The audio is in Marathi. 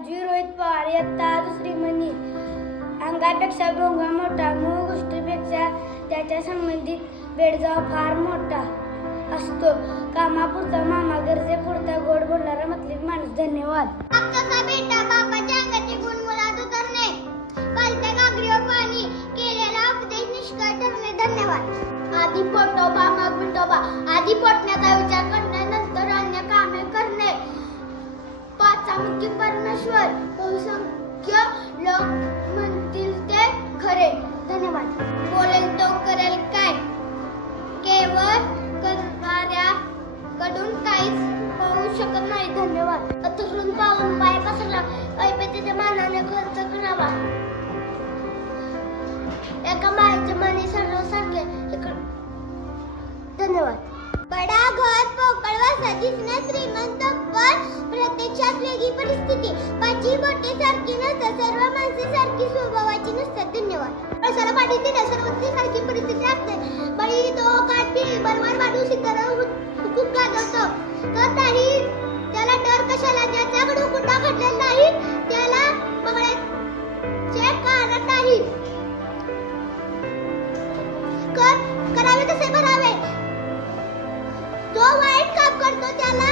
राजवीर रोहित पवार इयत्ता दुसरी मनी अंगापेक्षा भोंगा मोठा मूळ गोष्टीपेक्षा त्याच्या संबंधित बेडजाव फार मोठा असतो. कामापुरता मामा गरजे पुरता गोड बोलणारा मतलीब माणूस. धन्यवाद. धन्यवाद. आधी पोटोबा मग विठोबा आधी पोटण्याचा की परमेश्वर बहुसंख्य लोक म्हणतील ते खरे. धन्यवाद. बोलेल तो करेल काय? केवळ करणाऱ्याकडून काहीच होऊ शकत नाही. धन्यवाद. अतरून पाहून पाय पसरला. ऐपतीच्या मानाने खर्च करावा. एका मायेचे मनी सर्वसारखे धन्यवाद. बडा घर पोकळ वासा दिसणे श्रीमंत पण वेगळी परिस्थिती. पाचवी बोटे सारखी नसतात. सर्व माणसे सारखी स्वभावाची नसतात. धन्यवाद. रसाला पाठी देण्या सर्वस्वी सारखी परिस्थिती असते. बळी तो काठी बलवान माणूस इतर खूप गाजवतो. तर नाही त्याला डर कशाला? ज्याच्याकडून कुठा घडलेला नाही. त्याला बघण्याचे कारण नाही. कर करावे तसे भरावे. जो वाईट काम करतो त्याला